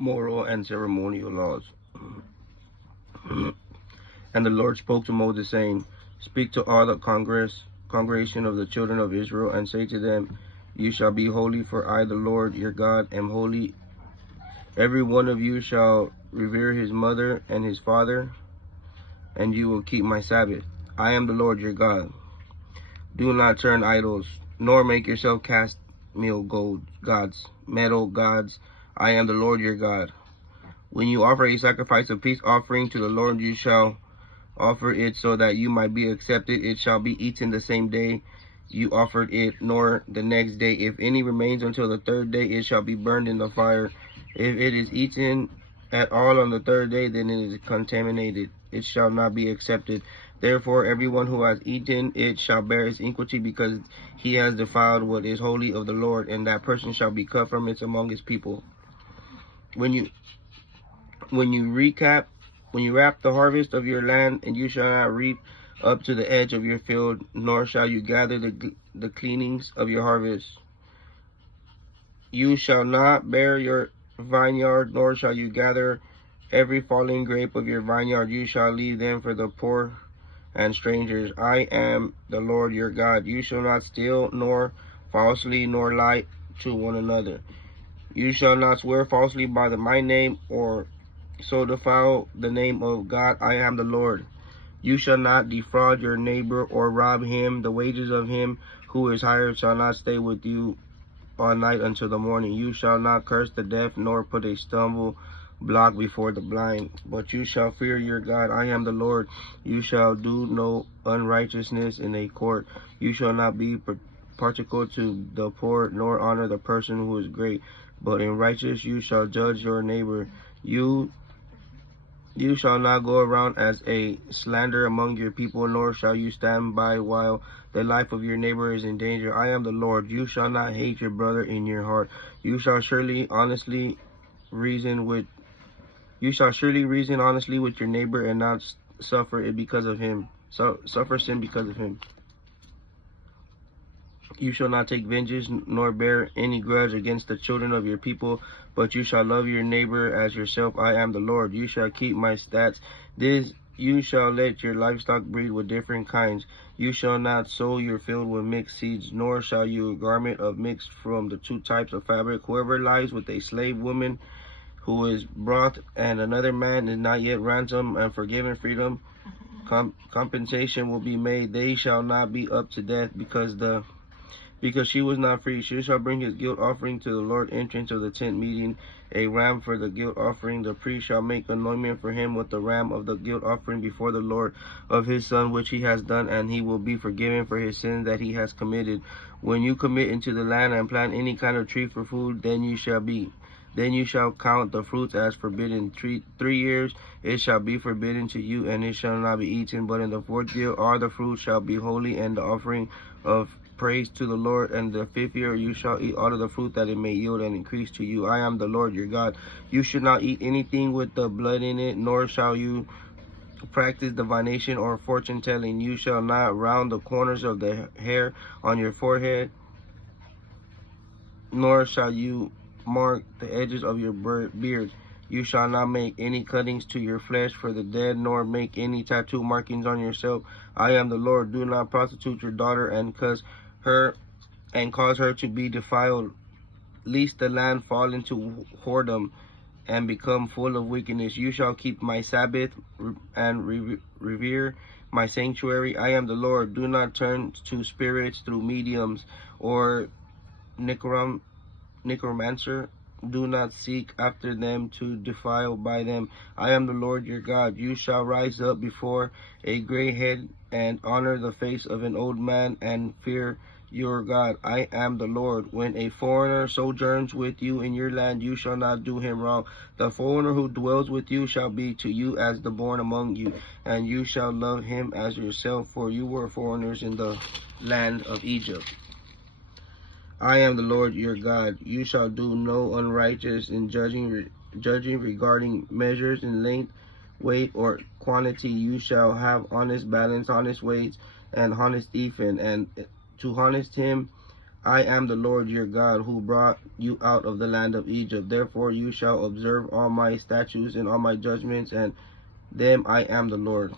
moral and ceremonial laws. And the Lord spoke to Moses, saying, Speak to all the congregation of the children of Israel, and say to them, You shall be holy, for I, the Lord your God, am holy. Every one of you shall revere his mother and his father, and you will keep my Sabbath. I am the Lord your God. Do not turn idols, nor make yourself cast metal gods. I am the Lord your God. When you offer a sacrifice of peace offering to the Lord, you shall offer it so that you might be accepted. It shall be eaten the same day you offered it, nor the next day. If any remains until the third day, it shall be burned in the fire. If it is eaten at all on the third day, then it is contaminated. It shall not be accepted. Therefore, everyone who has eaten it shall bear its iniquity, because he has defiled what is holy of the Lord, and that person shall be cut from it among his people. When you wrap the harvest of your land, and you shall not reap up to the edge of your field, nor shall you gather the cleanings of your harvest. You shall not bear your vineyard, nor shall you gather every falling grape of your vineyard. You shall leave them for the poor and strangers. I am the Lord your God. You shall not steal, nor falsely, nor lie to one another. You shall not swear falsely by my name, or so defile the name of God. I am the Lord. You shall not defraud your neighbor or rob him. The wages of him who is hired shall not stay with you all night until the morning. You shall not curse the deaf, nor put a stumble block before the blind, but you shall fear your God. I am the Lord. You shall do no unrighteousness in a court. You shall not be partial to the poor, nor honor the person who is great, but in righteousness you shall judge your neighbor. You shall not go around as a slander among your people, nor shall you stand by while the life of your neighbor is in danger. I am the Lord. You shall not hate your brother in your heart. You shall surely reason honestly with your neighbor, and not suffer sin because of him. You shall not take vengeance, nor bear any grudge against the children of your people, but you shall love your neighbor as yourself. I am the Lord. You shall keep my statutes. You shall let your livestock breed with different kinds. You shall not sow your field with mixed seeds, nor shall you a garment of mixed from the two types of fabric. Whoever lies with a slave woman who is brought, and another man is not yet ransomed and forgiven freedom, compensation will be made. They shall not be up to death because she was not free. She shall bring his guilt offering to the Lord entrance of the tent meeting, a ram for the guilt offering. The priest shall make anointment for him with the ram of the guilt offering before the Lord of his son which he has done, and he will be forgiven for his sins that he has committed. When you commit into the land and plant any kind of tree for food, then you shall count the fruits as forbidden. 3 years it shall be forbidden to you, and it shall not be eaten. But in the 4th year all the fruits shall be holy, and the offering of praise to the Lord. And the 5th year you shall eat all of the fruit, that it may yield and increase to you. I am the Lord your God. You should not eat anything with the blood in it, nor shall you practice divination or fortune telling. You shall not round the corners of the hair on your forehead, nor shall you mark the edges of your beard. You shall not make any cuttings to your flesh for the dead, nor make any tattoo markings on yourself. I am the Lord. Do not prostitute your daughter and cause her to be defiled, lest the land fall into whoredom and become full of wickedness. You shall keep my Sabbath and revere my sanctuary. I am the Lord. Do not turn to spirits through mediums or necromancer. Do not seek after them to defile by them. I am the Lord your God. You shall rise up before a gray head and honor the face of an old man, and fear your God. I am the Lord. When a foreigner sojourns with you in your land, you shall not do him wrong. The foreigner who dwells with you shall be to you as the born among you, and you shall love him as yourself, for you were foreigners in the land of Egypt. I am the Lord your God. You shall do no unrighteous in judging regarding measures in length, weight, or quantity. You shall have honest balance, honest weights, and honest ephah. And to honest him I am the Lord your God, who brought you out of the land of Egypt. Therefore you shall observe all my statutes and all my judgments, and them I am the Lord.